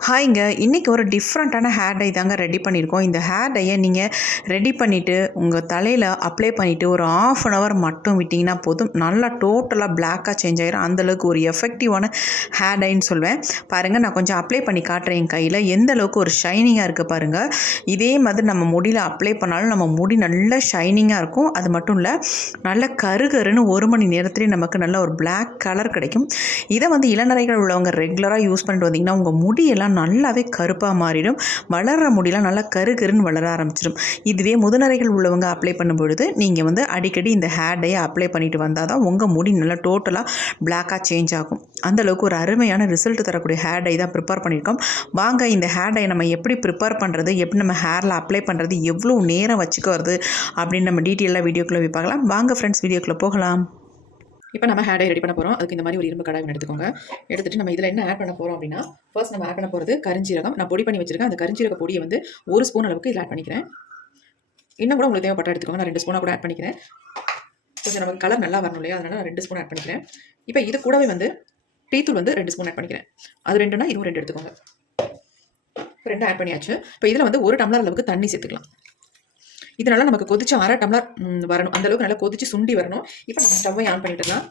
ஹாய்ங்க. இன்றைக்கி ஒரு டிஃப்ரெண்ட்டான ஹேர் டை தாங்க ரெடி பண்ணியிருக்கோம். இந்த ஹேர் டையை நீங்கள் ரெடி பண்ணிவிட்டு உங்கள் தலையில் அப்ளை பண்ணிவிட்டு ஒரு ஆஃப் அன் ஹவர் மட்டும் விட்டிங்கன்னா போதும். நல்லா டோட்டலாக பிளாக்காக சேஞ்ச் ஆகிரும் அந்தளவுக்கு ஒரு எஃபெக்டிவான ஹேர் டைன்னு சொல்வேன். பாருங்கள் நான் கொஞ்சம் அப்ளை பண்ணி காட்டுறேன் என் கையில். எந்த அளவுக்கு ஒரு ஷைனிங்காக இருக்குது பாருங்கள் இதே மாதிரி நம்ம முடியில் அப்ளை பண்ணாலும் நம்ம முடி நல்ல ஷைனிங்காக இருக்கும். அது மட்டும் இல்லை நல்ல கருகருன்னு ஒரு மணி நேரத்துலேயே நமக்கு நல்ல ஒரு பிளாக் கலர் கிடைக்கும். இதை வந்து இளநரைகள் உள்ளவங்க ரெகுலராக யூஸ் பண்ணிட்டு வந்தீங்கன்னா உங்கள் முடியெல்லாம் நல்லாவே கருப்பாக மாறிடும். வளர்கிற முடியெல்லாம் நல்லா கருகருன்னு வளர ஆரம்பிச்சிடும். இதுவே முதுநரைகள் உள்ளவங்க அப்ளை பண்ணும்பொழுது நீங்கள் வந்து அடிக்கடி இந்த ஹேர் டையை அப்ளை பண்ணிட்டு வந்தால் தான் உங்கள் முடி நல்லா டோட்டலாக பிளாக்காக சேஞ்ச் ஆகும். அந்தளவுக்கு ஒரு அருமையான ரிசல்ட் தரக்கூடிய ஹேர் டை தான் ப்ரிப்பேர் பண்ணியிருக்கோம். வாங்க இந்த ஹேர் டை நம்ம எப்படி ப்ரிப்பேர் பண்ணுறது எப்படி நம்ம ஹேரில் அப்ளை பண்ணுறது எவ்வளோ நேரம் வச்சுக்கிறது அப்படின்னு நம்ம டீட்டெயிலாக வீடியோக்குள்ளே போய் பார்க்கலாம். வாங்க ஃப்ரெண்ட்ஸ் வீடியோக்குள்ளே போகலாம். இப்போ நம்ம ஹேர் டை ரெடி பண்ண போகிறோம் அதுக்கு இந்த மாதிரி ஒரு இரும்பு கடாய் எடுத்துக்கோங்க. எடுத்துகிட்டு நம்ம இதில் என்ன ஆட் பண்ண போகிறோம் அப்படின்னா ஃபர்ஸ்ட் நம்ம ஆட் பண்ண போகிறது கரிஞ்சீரகம். நான் பொடி பண்ணி வச்சிருக்கேன். அந்த கரிஞ்சீரக பொடியை வந்து ஒரு ஸ்பூன் அளவுக்கு இதில் ஆட் பண்ணிக்கிறேன். இன்னும் கூட உங்களுக்கு தேவைப்பட்ட எடுத்துக்கோங்க. நான் ரெண்டு ஸ்பூனாக கூட ஆட் பண்ணிக்கிறேன். கொஞ்சம் நமக்கு கலர் நல்லா வரணும் இல்லையா? அதனால் நான் ரெண்டு ஸ்பூன் ஆட் பண்ணிக்கிறேன். இப்போ இது கூடவே வந்து டீத்தூள் வந்து ரெண்டு ஸ்பூன் ஆட் பண்ணிக்கிறேன். அது ரெண்டுனா இதுவும் ரெண்டு எடுத்துக்கோங்க. இப்போ ரெண்டு ஆட் பண்ணியாச்சு. இப்போ இதில் வந்து ஒரு டம்ளர் அளவுக்கு தண்ணி சேர்த்துக்கலாம். இதனால நமக்கு கொதிச்சு அரை டம்ளர் வரணும். அந்த அளவுக்கு நல்லா கொதிச்சு சுண்டி வரணும். இப்போ நம்ம ஸ்டவ்வை ஆன் பண்ணிட்டுலாம்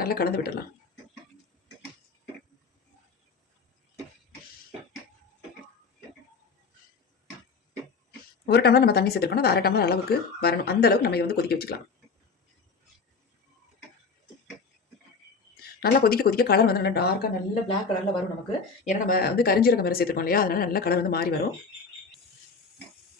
நல்லா கலந்து விட்டுடலாம். ஒரு டம்ளர் நம்ம தண்ணி சேர்த்துக்கணும். அது அரை டம்ளர் அளவுக்கு வரணும். அந்த அளவுக்கு நம்ம இதை வந்து கொதிக்க வச்சுக்கலாம். நல்லா கொதிக்க கொதிக்க கலர் வந்து நல்லா டார்க்காக நல்ல பிளாக் கலரில் வரும் நமக்கு. ஏன்னா நம்ம வந்து கரிஞ்சீரகம் வேறு சேர்த்துருக்கோம் இல்லையா? அதனால் நல்ல கலர் வந்து மாறி வரும்.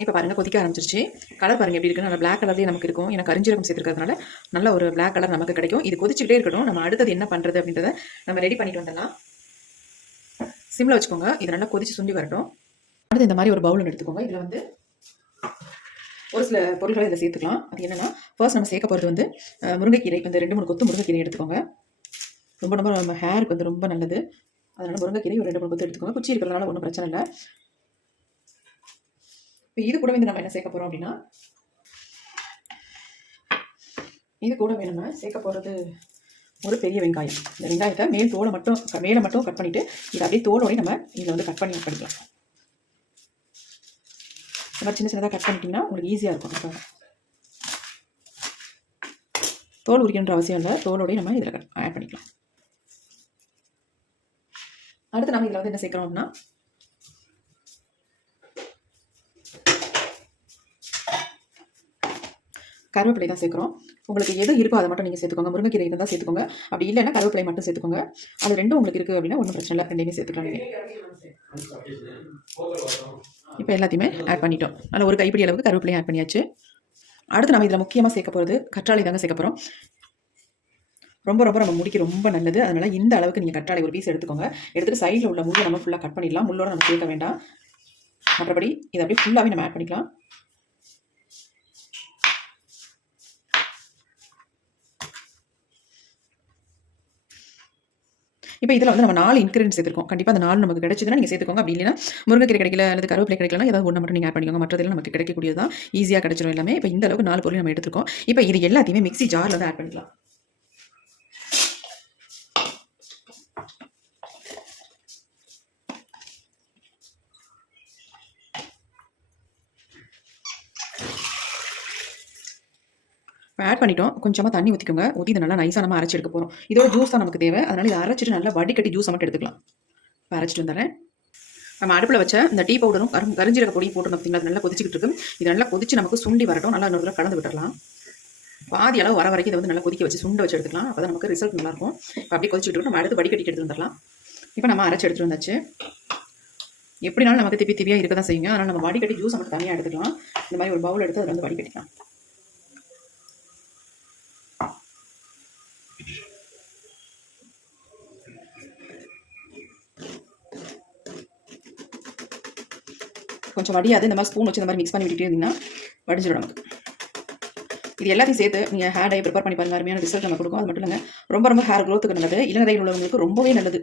இப்போ பாருங்க கொதிக்க ஆரம்பிச்சிருச்சு. கலர் பாருங்க எப்படி இருக்குது நல்லா பிளாக் கலர்லேயே நமக்கு இருக்கும். ஏன்னா கரிஞ்சீரகம் சேர்த்துருக்கிறதுனால நல்ல ஒரு பிளாக் கலர் நமக்கு கிடைக்கும். இது கொதிச்சுக்கிட்டே இருக்கட்டும். நம்ம அடுத்தது என்ன பண்ணுறது அப்படின்றத நம்ம ரெடி பண்ணிட்டு வந்துடலாம். சிம்மில் வச்சுக்கோங்க. இது நல்லா கொதிச்சு சுண்டி வரட்டும். அடுத்து இந்த மாதிரி ஒரு பவுல் எடுத்துக்கோங்க. இதில் வந்து ஒரு சில பொருட்களை இதில் சேர்த்துக்கலாம். அது என்னென்னா ஃபர்ஸ்ட் நம்ம சேர்க்க போகிறது வந்து முருங்கைக்கீரை. இந்த ரெண்டு மூணு கொத்து முருங்கைக்கீரை எடுத்துக்கோங்க. ரொம்ப ரொம்ப நம்ம ஹேருக்கு வந்து ரொம்ப நல்லது. அதனால் முருங்கைக்கீரை ஒரு ரெண்டு மூணு பத்து எடுத்துக்கோங்க. குச்சி இருக்கிறதுனால ஒன்றும் பிரச்சனை இல்லை. இப்போ இது கூட வந்து நம்ம என்ன சேர்க்க போகிறோம் அப்படின்னா இது கூட நம்ம சேர்க்க போகிறது ஒரு பெரிய வெங்காயம். இந்த வெங்காயத்தை மேல் தோலை மட்டும் மேலே மட்டும் கட் பண்ணிவிட்டு இதை அப்படியே தோலோடய நம்ம இதில் வந்து கட் பண்ணி பண்ணிக்கலாம். இந்த மாதிரி சின்ன சின்னதாக கட் பண்ணிட்டீங்கன்னா உங்களுக்கு ஈஸியாக இருக்கும். அதுக்காக தோல் உரிக்கணுன்ற அவசியம் இல்லை. தோலோடய நம்ம இதில் ஆட் பண்ணிக்கலாம். அடுத்து நம்ம இதில் வந்து என்ன சேர்க்குறோம் அப்படின்னா கருவேப்பிலை தான் சேர்க்குறோம். உங்களுக்கு எது இருக்கோ அதை மட்டும் நீங்கள் சேர்த்துக்கோங்க. முருங்கைக்கீரை இருந்தால் சேர்த்துக்கோங்க. அப்படி இல்லைன்னா கருவேப்பிலை மட்டும் சேர்த்துக்கோங்க. அது ரெண்டும் உங்களுக்கு இருக்குது அப்படின்னா ஒன்றும் பிரச்சனை இல்லை. ரெண்டையுமே சேர்த்துக்கலாம். நீங்கள் இப்போ எல்லாத்தையுமே ஆட் பண்ணிட்டோம். அதில் ஒரு கைப்பிடி அளவுக்கு கருவேப்பிலையும் ஆட் பண்ணியாச்சு. அடுத்து நம்ம இதில் முக்கியமாக சேர்க்க போகிறது கற்றாழை தாங்க சேர்க்க போகிறோம் ரொம்ப ரொம்ப நம்ம முடிக்க ரொம்ப நல்லது. அதனால் இந்த அளவுக்கு நீங்கள் கற்றாழை ஒரு பீஸ் எடுத்துக்கோங்க. எடுத்துகிட்டு சைடில் உள்ள முள்ளை நம்ம ஃபுல்லாக கட் பண்ணிடலாம். முள்ளோட நம்ம சேர்க்க வேண்டாம். மற்றபடி இதை அப்படியே ஃபுல்லாகவே நம்ம ஆட் பண்ணிக்கலாம். இப்போ இதில் வந்து நம்ம நாலு இன்க்ரீடியன்ஸ் சேர்த்துருக்கோம். கண்டிப்பாக அந்த நாலு நமக்கு கிடைச்சதுன்னா நீங்கள் சேர்த்துக்கோங்க. அப்படி இல்லைன்னா முருங்கைக்கீரை கிடைக்கல அல்லது கருவேப்பிலை கிடைக்கலாம் ஏதாவது ஒன்று மட்டும் நீங்கள் ஆட் பண்ணிக்கோங்க. மற்றதெல்லாம் நமக்கு கிடைக்கக்கூடியது தான் ஈஸியாக கிடைச்சிரும் எல்லாமே. இப்போ இந்த அளவுக்கு நாலு பொருள் நம்ம எடுத்துருக்கோம். இப்போ இது எல்லாத்தையுமே மிக்ஸி ஜாரில் வந்து ஆட் பண்ணிக்கலாம். இப்போ ஆட் பண்ணிட்டோம். கொஞ்சமாக தண்ணி ஊற்றிக்கோங்க ஊற்றி இதை நல்லா நைஸாக நம்ம அரைச்சி எடுக்க போகிறோம் இதோட ஜூஸ் தான் நமக்கு தேவை. அதனால் இதை அரைச்சிட்டு நல்லா வடிகட்டி ஜூஸ் மட்டும் எடுத்துக்கலாம். இப்போ அரைச்சிட்டு வந்துடுறேன். நம்ம அடுப்பில் வச்ச இந்த டீ பவுடரும் கரும் கரிஞ்சீரக பொடியும் போட்டு பார்த்தீங்களா அது நல்லா கொதிச்சிக்கிட்டு இருக்கு. இது நல்லா கொதிச்சு நமக்கு சுண்டி வரட்டும். நல்லா இன்னொரு கலந்து விட்டுடலாம் பாதி அளவு வர வரைக்கும் இதை வந்து நல்லா கொதிக்க வச்சு சுண்டை வச்சு எடுத்துக்கலாம். அப்போ தான் நமக்கு ரிசல்ட் நல்லாயிருக்கும் இப்போ அப்படியே கொதிச்சுட்டு நம்ம அடுத்து வடிகட்டிட்டு எடுத்து வந்துடலாம். இப்போ நம்ம அரைச்சி எடுத்துட்டு வந்தாச்சு. எப்படினாலும் நமக்கு திப்பி திப்பியாக இருக்க தான் செய்யுங்க. அதனால் நம்ம வடிகட்டி ஜூஸை மட்டும் தனியாக எடுத்துக்கலாம். இந்த மாதிரி ஒரு பவுல் எடுத்து அதில் வந்து வடிகட்டிக்கலாம். கொஞ்சம் வடியாது. இந்த மாதிரி ஸ்பூன் வச்சு இந்த மாதிரி மிக்ஸ் பண்ணி விட்டுட்டே இருந்தீங்கன்னா வடிஞ்சிடும் நமக்கு. இது எல்லாத்தையும் சேர்த்து நீங்கள் ஹேர் டை ப்ரிப்பேர் பண்ணி பாருங்க. அருமையான ரிசல்ட் நம்ம கொடுக்கும். அது மட்டும் இல்லைங்க ரொம்ப ரொம்ப ஹேர் க்ரோத்துக்கு நல்லது. இளநரைகள் உள்ளவங்களுக்கு ரொம்பவே நல்லது.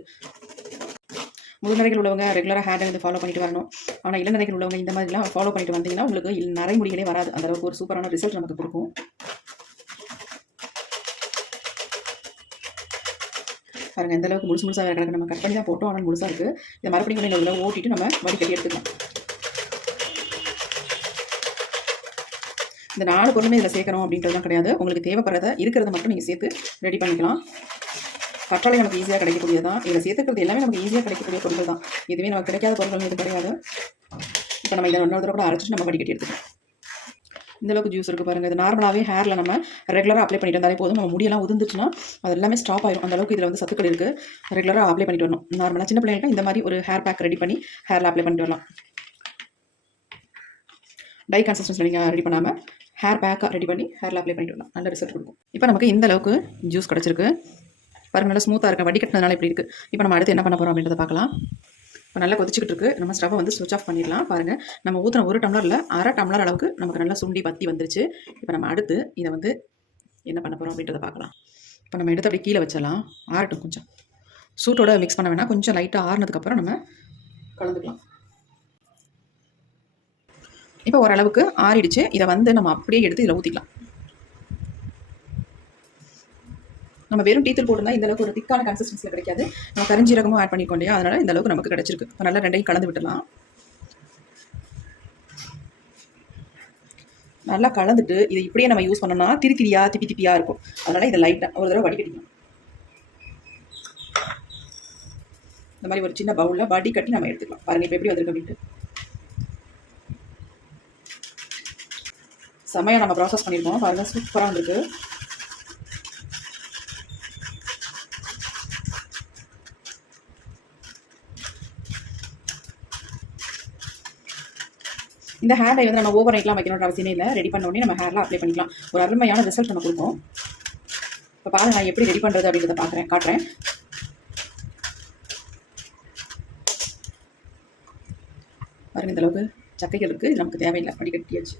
முதுநரைகள் உள்ளவங்க ரெகுலராக ஹேர் டை வந்து ஃபாலோ பண்ணிட்டு வரணும். ஆனால் இளநரைகள் உள்ளவங்க இந்த மாதிரிலாம் ஃபாலோ பண்ணிட்டு வந்தீங்கன்னா உங்களுக்கு நிறைய நரைமுடிகளே வராது. அந்த அளவுக்கு ஒரு சூப்பரான ரிசல்ட் நமக்கு கொடுக்கும். பாருங்கள் எந்த அளவுக்கு முழுசு முழுசாக வேறு கிடக்கு நம்ம கட் பண்ணி தான் போட்டோம். ஆனால் முழுசாக இருக்குது இதை மறுபடியும் கொஞ்சம் ஓட்டிட்டு நம்ம வடிகட்டி எடுத்துக்கலாம். இந்த நாலு பொருளுமே இதில் சேர்க்கணும் அப்படின்றதுலாம் கிடையாது. உங்களுக்கு தேவைப்படுறத இருக்கிறத மட்டும் நீங்கள் சேர்த்து ரெடி பண்ணிக்கலாம். கற்றாழை நமக்கு ஈஸியாக கிடைக்கக்கூடியது தான். இதில் சேர்த்துக்கிறது எல்லாமே நமக்கு ஈஸியாக கிடைக்கக்கூடிய பொருட்கள் தான். எதுவுமே நமக்கு கிடைக்காத பொருட்கள் எதுவும் கிடையாது. இப்போ நம்ம இதை இன்னொரு தடவை கூட அரைச்சிட்டு நம்ம வடிகட்டி எடுத்துக்கலாம். இந்தளவுக்கு ஜூஸ் இருக்குது பாருங்கள் இது நார்மலாகவே ஹேரில் நம்ம ரெகுலராக அப்ளை பண்ணிட்டு வந்தாலே போதும். நம்ம முடியெல்லாம் உதிர்ந்துச்சுன்னா அது எல்லாமே ஸ்டாப் ஆயிடும் அந்த அளவுக்கு இதில் வந்து சத்துக்கள் இருக்குது ரெகுலராக அப்ளை பண்ணிட்டு வரணும். நார்மலாக சின்ன பிள்ளைங்களுக்கு இந்த மாதிரி ஒரு ஹேர் பேக் ரெடி பண்ணி ஹேரில் அப்ளை பண்ணிட்டு வரலாம். டை கன்சிஸ்டன்ஸ் நீங்கள் ரெடி பண்ணாமல் ஹேர் பேக்காக ரெடி பண்ணி ஹேரில் அப்ளை பண்ணிட்டு வரலாம். நல்ல ரிசல்ட் கொடுக்கும். இப்போ நமக்கு இந்த அளவுக்கு ஜூஸ் கிடச்சிருக்கு. பாருங்க நல்லா ஸ்மூத்தாக இருக்கு. வடிகட்டினதுனால இப்படி இருக்குது இப்போ நம்ம அடுத்து என்ன பண்ண போகிறோம் அப்படின்றத பார்க்கலாம். இப்போ நல்லா கொதிச்சிக்கிட்டு இருக்கு. நம்ம ஸ்டவ்வை வந்து சுவிச் ஆஃப் பண்ணிடலாம். பாருங்கள் நம்ம ஊற்றின ஒரு டம்ளரில் அரை டம்ளர் அளவுக்கு நமக்கு நல்லா சுண்டி பத்தி வந்துருச்சு. இப்போ நம்ம அடுத்து இதை வந்து என்ன பண்ண போகிறோம் அப்படின்றத பார்க்கலாம். இப்போ நம்ம எடுத்து அப்படியே கீழே வச்சிடலாம். ஆறட்டும் கொஞ்சம். சூட்டோட மிக்ஸ் பண்ண வேணால் கொஞ்சம் லைட்டாக ஆறுனதுக்கப்புறம் நம்ம கலந்துக்கலாம். இப்போ ஓரளவுக்கு ஆறிடுச்சு. இதை வந்து நம்ம அப்படியே எடுத்து இதில் ஊற்றிக்கலாம் நம்ம வெறும் டீத்தூள் போட்டிருந்தா இந்த அளவுக்கு ஒரு திக்கான கன்சிஸ்டன்சியில் கிடைக்காது. நம்ம கரிஞ்சீரகமும் ஆட் பண்ணிக்கோ இல்லையா அதனால் இந்த அளவுக்கு நமக்கு கிடச்சிருக்கு. இப்போ நல்லா ரெண்டையும் கலந்து விட்டுலாம் நல்லா கலந்துட்டு இதை இப்படியே நம்ம யூஸ் பண்ணோம்னா திரி திரியா திப்பி திப்பியாக இருக்கும். அதனால் இதை லைட்டாக ஒரு தடவை வடிகட்டிக்கணும் இந்த மாதிரி ஒரு சின்ன பவுலில் வடிகட்டி நம்ம எடுத்துக்கலாம். பாருங்கள் இப்போ எப்படி வந்திருக்கு அப்படின்ட்டு. செமையாக நம்ம ப்ராசஸ் பண்ணியிருக்கோம். பாருங்கள் சூப்பராக வந்திருக்கு. இந்த ஹேர் டை வந்து நம்ம ஓவர் நைட்லாம் வைக்கணுன்ற அவசியமே இல்லை. ரெடி பண்ண உடனே நம்ம ஹேர்லாம் அப்ளை பண்ணிக்கலாம். ஒரு அருமையான ரிசல்ட் நம்ம கொடுக்கும் இப்போ பாருங்க நான் எப்படி ரெடி பண்ணுறது அப்படின்றத பார்க்குறேன் காட்டுறேன். பாருங்க இந்த அளவுக்கு சக்கைகள் இருக்குது இது நமக்கு தேவையில்லை. வடிகட்டியாச்சு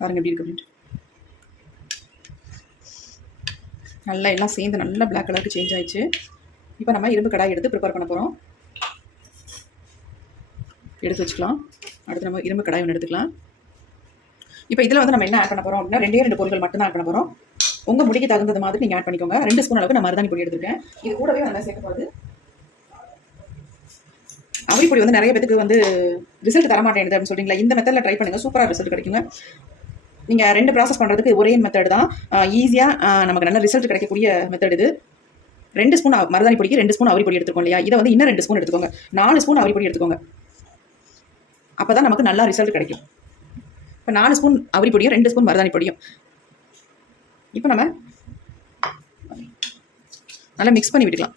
பாருங்க எப்படி இருக்கு அப்படின்ட்டு. நல்லா எல்லாம் சேர்ந்து நல்லா பிளாக் கலருக்கு சேஞ்ச் ஆயிடுச்சு. இப்போ நம்ம இரும்பு கடாய் எடுத்து ப்ரிப்பேர் பண்ண போகிறோம் எடுத்து வச்சுக்கலாம். அடுத்து நம்ம இரும்பு கடாய் ஒன்று எடுத்துக்கலாம். இப்போ இதில் வந்து நம்ம என்ன ஆட் பண்ண போகிறோம் அப்படின்னா ரெண்டே ரெண்டு பொருட்கள் மட்டும் தான் ஆட் பண்ண போகிறோம் உங்கள் முடிக்கு தகுந்தது மாதிரி நீங்கள் ஆட் பண்ணிக்கோங்க. ரெண்டு ஸ்பூன் அளவுக்கு நான் மருதாணி பொடி எடுத்துருக்கேன். இது கூடவே வந்து சேர்க்க போகுது பொடி வந்து நிறைய பேத்துக்கு வந்து ரிசல்ட் தரமாட்டேங்குது அப்படின்னு சொல்கிறீங்களா இந்த மெத்தடில் ட்ரை பண்ணுங்கள் சூப்பராக ரிசல்ட் கிடைக்குங்க. நீங்கள் ரெண்டு ப்ராசஸ் பண்ணுறதுக்கு ஒரே மெத்தட் தான். ஈஸியாக நமக்கு நல்ல ரிசல்ட் கிடைக்கக்கூடிய மெத்தட் இது. ரெண்டு ஸ்பூன் மருதாணி பொடிக்கு ரெண்டு ஸ்பூன் அவரி பொடி எடுத்துக்கோங்க இல்லையா? இதை வந்து இன்னும் ரெண்டு ஸ்பூன் எடுத்துக்கோங்க. நாலு ஸ்பூன் அவரி பொடி எடுத்துக்கோங்க. அப்போ தான் நமக்கு நல்லா ரிசல்ட் கிடைக்கும். இப்போ நாலு ஸ்பூன் அவரி பொடியும் ரெண்டு ஸ்பூன் மருதாணி பொடியும். இப்போ நம்ம நல்லா மிக்ஸ் பண்ணி விட்டுக்கலாம்.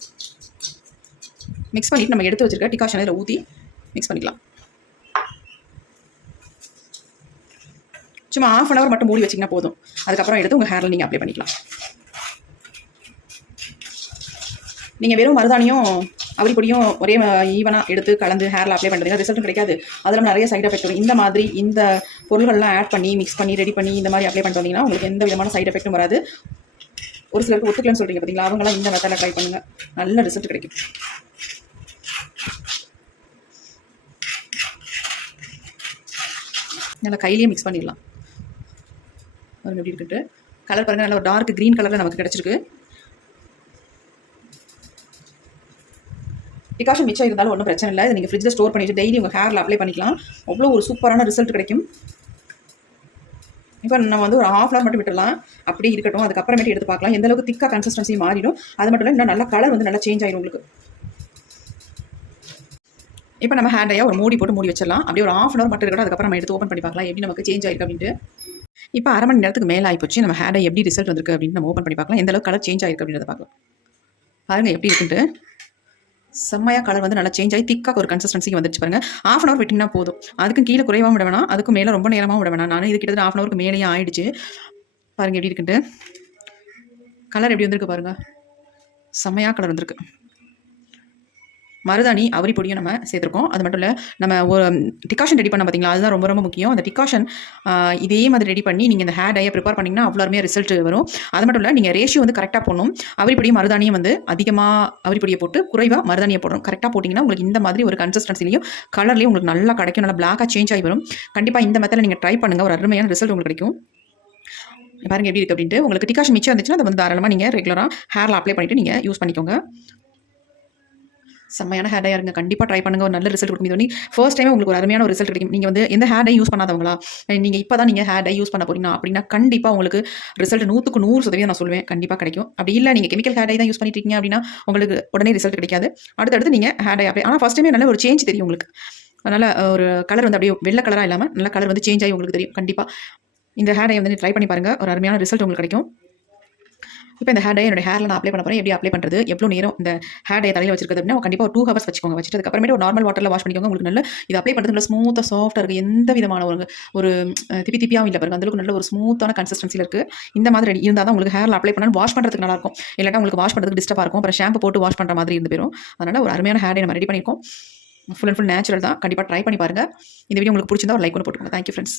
மிக்ஸ் பண்ணிவிட்டு நம்ம எடுத்து வச்சிருக்க டிகாஷன் இதில் ஊற்றி மிக்ஸ் பண்ணிக்கலாம். சும்மா ஆஃப் அன் ஹவர் மட்டும் மூடி வச்சிங்கன்னா போதும். அதுக்கப்புறம் எடுத்து உங்கள் ஹேரில் நீங்கள் அப்ளை பண்ணிக்கலாம். நீங்கள் வெறும் மருதாணியும் அவரி பொடியும் ஒரே ஈவனாக எடுத்து கலந்து ஹேரில் அப்ளை பண்ணுறீங்க ரிசல்ட்டும் கிடைக்காது. அதில் நிறைய சைட் எஃபெக்ட் வரும். இந்த மாதிரி இந்த பொருள்கள்லாம் ஆட் பண்ணி மிக்ஸ் பண்ணி ரெடி பண்ணி இந்த மாதிரி அப்ளை பண்ணிட்டு வந்தீங்கன்னா உங்களுக்கு எந்த விதமான சைட் எஃபெக்ட்டும் வராது. ஒரு சிலருக்கு ஒத்துக்கலன்னு சொல்கிறீங்க பார்த்தீங்களா அவங்களாம் இந்த மெத்தடில் ட்ரை பண்ணுங்கள் நல்ல ரிசல்ட் கிடைக்கும். நல்லா கையிலேயே மிக்ஸ் பண்ணிடலாம். பாருங்க எப்படி இருக்குன்ட்டு கலர் பாருங்கள் நல்ல ஒரு டார்க் க்ரீன் கலரில் நமக்கு கிடச்சிருக்கு. டிகாஷன் மிச்சம் இருந்தாலும் ஒன்றும் பிரச்சனை இல்லை. இது நீங்கள் ஃப்ரிட்ஜில் ஸ்டோர் பண்ணிவிட்டு டெய்லி உங்கள் ஹேரில் அப்ளை பண்ணிக்கலாம். அவ்வளோ ஒரு சூப்பரான ரிசல்ட் கிடைக்கும். இப்போ நம்ம வந்து ஒரு ஆஃப் ஹவர் மட்டும் விட்டுடலாம். அப்படியே இருக்கட்டும். அதுக்கப்புறமேட்டு எடுத்து பார்க்கலாம். எந்த அளவுக்கு திக்காக கன்சிஸ்டன்சி மாறிடும். அது மட்டும் இல்லை இன்னும் நல்லா கலர் வந்து நல்லா சேஞ்ச் ஆகிடும் உங்களுக்கு. இப்போ நம்ம ஹேண்டையாக ஒரு மூடி போட்டு மூடி வச்சிடலாம். அப்படியே ஒரு ஆஃப் அன் மட்டும் இருக்கட்டும். அதுக்கப்புறம் நம்ம எடுத்து ஓப்பன் பண்ணி பார்க்கலாம். எப்படி நமக்கு சேஞ்ச் ஆயிருக்கு அப்படின்ட்டு. இப்போ அரை மணி நேரத்துக்கு மேலே ஆகிப்போச்சு நம்ம ஹேடை எப்படி ரிசல்ட் வந்திருக்கு அப்படின்னு நம்ம ஓப்பன் பண்ணி பார்க்கலாம். எந்த அளவுக்கு கலர் சேஞ்ச் ஆகிருக்கு அப்படின்றத பார்க்கலாம். பாருங்கள் எப்படி இருக்குன்ட்டு. செம்மையாக கலர் வந்து நல்லா சேஞ்ச் ஆகி திக்காக ஒரு கன்சிஸ்டன்சிக்கு வந்துச்சு பாருங்க. ஆஃப் அன் அவர் விட்டிங்கன்னா போதும். அதுக்கும் கீழே குறைவாகவும் விட வேணாம். அதுக்கும் மேலே ரொம்ப நேரமாக விட வேணாம். நானும் இது கிட்டத்தட்ட ஆஃப் அன் அவருக்கு மேலேயே ஆயிடுச்சு. பாருங்கள் எப்படி இருக்குன்ட்டு. கலர் எப்படி வந்திருக்கு பாருங்கள் செம்மையாக கலர் வந்திருக்கு. மருதாணி அவரி பொடியும் நம்ம சேர்த்துருக்கோம். அது மட்டும் இல்லை நம்ம ஒரு டிகாஷன் ரெடி பண்ண பார்த்தீங்களா அதுதான் ரொம்ப ரொம்ப முக்கியம். அந்த டிகாஷன் இதே மாதிரி ரெடி பண்ணி நீங்கள் இந்த ஹேர் டையை ப்ரிப்பேர் பண்ணிங்கன்னா அவ்வளோருமே ரிசல்ட் வரும். அது மட்டும் இல்லை நீங்கள் ரேஷியோ வந்து கரெக்டாக போடணும். அவரிப்படியும் மருதாணியும் வந்து அதிகமாக அவரிப்படியை போட்டு குறைவாக மருதாணியை போடணும். கரெக்டாக போட்டிங்கன்னா உங்களுக்கு இந்த மாதிரி ஒரு கன்சிஸ்டன்சிலையும் கலர்லையும் உங்களுக்கு நல்லா கிடைக்கும். நல்லா பிளாக்காக சேஞ்ச் ஆகி வரும். கண்டிப்பாக இந்த மெத்தடில் நீங்கள் ட்ரை பண்ணுங்கள் ஒரு அருமையான ரிசல்ட் உங்களுக்கு கிடைக்கும். பாருங்க எப்படி இருக்குது அப்படின்ட்டு. உங்களுக்கு டிகாஷன் மிச்சம் இருந்துச்சுன்னா அதை வந்து தாராளமாக நீங்கள் ரெகுலராக ஹேரில் அப்ளை பண்ணிவிட்டு நீங்கள் யூஸ் பண்ணிக்கோங்க. செம்மையான ஹேர் டை இருங்க. கண்டிப்பாக ட்ரை பண்ணுங்க. ஒரு நல்ல ரிசல்ட் கொடுக்கும் இது ஃபர்ஸ்ட் டைம் உங்களுக்கு ஒரு அருமையான ஒரு ரிசல்ட் கிடைக்கும். நீங்கள் வந்து எந்த ஹேர் டை யூஸ் பண்ணாதவங்களா? நீங்கள் இப்போ தான் நீங்கள் ஹேர் டை யூஸ் பண்ண போறீங்க அப்படின்னா கண்டிப்பாக உங்களுக்கு ரிசல்ட் நூற்றுக்கு நூறு சதவீதம் நான் சொல்லுவேன். கண்டிப்பாக கிடைக்கும். அப்படி இல்லை நீங்கள் கெமிக்கல் ஹேர் டை தான் யூஸ் பண்ணிட்டு இருக்கீங்க அப்படின்னா உங்களுக்கு உடனே ரிசல்ட் கிடைக்காது. அடுத்தடுத்து நீங்கள் ஹேர் டை அப்படி ஆனால் ஃபஸ்ட் டைமே நல்ல ஒரு சேஞ்ச் தெரியும் உங்களுக்கு. அதனால் ஒரு கலர் வந்து அப்படியே வெள்ளை கலராக இல்லாமல் நல்ல கலர் வந்து சேஞ்ச் ஆகி உங்களுக்கு தெரியும். கண்டிப்பாக இந்த ஹேர் டை வந்து ட்ரை பண்ணி பாருங்கள் ஒரு அருமையான ரிசல்ட் உங்களுக்கு கிடைக்கும். இப்போ இந்த ஹேர் டை என்னோட ஹேரில் நான் அப்ளை பண்ண போகிறேன் எப்படி அப்ளை பண்ணுறது எவ்வளோ நேரம் இந்த ஹேர் டை தலையில் வச்சிருக்கிறது அப்படின்னா கண்டிப்பாக ஒரு டூ ஹவர்ஸ் வச்சுக்கோங்க. வச்சுட்டு அதுக்கப்புறமேட்டு ஒரு நார்மல் வாட்டரில் வாஷ் பண்ணிக்கோங்க. உங்களுக்கு நல்ல இது அப்ளை பண்ணுறது நல்ல ஸ்மூத்தாக சாஃப்ட்டாக இருக்குது எந்த விதமான ஒரு ஒரு திப்பி திப்பியாகவும் இல்லை பாருங்க. அந்தளவுக்கு நல்ல ஒரு ஸ்மூத்தான கன்சிஸ்டன்சியில் இருக்குது இந்த மாதிரி இருந்தால் தான் உங்களுக்கு ஹேரில் அப்ளை பண்ணாலும் வாஷ் பண்ணுறதுக்கு நல்லாயிருக்கும். இல்லாட்டா உங்களுக்கு வாஷ் பண்ணுறதுக்கு டிஸ்டர்பாக இருக்கும். அப்புறம் ஷாம்பு போட்டு வாஷ் பண்ணுற மாதிரி இருந்து போயிடும் அதனால் ஒரு அருமையான ஹேர் டை நம்ம ரெடி பண்ணியிருக்கோம் ஃபுல் அண்ட் ஃபுல் நேச்சுரல் தான். கண்டிப்பாக ட்ரை பண்ணி பாருங்கள் இந்த வீடியோ உங்களுக்கு பிடிச்சிருந்தா ஒரு லைக் ஒன்று போட்டுக்கோங்க. Thank you friends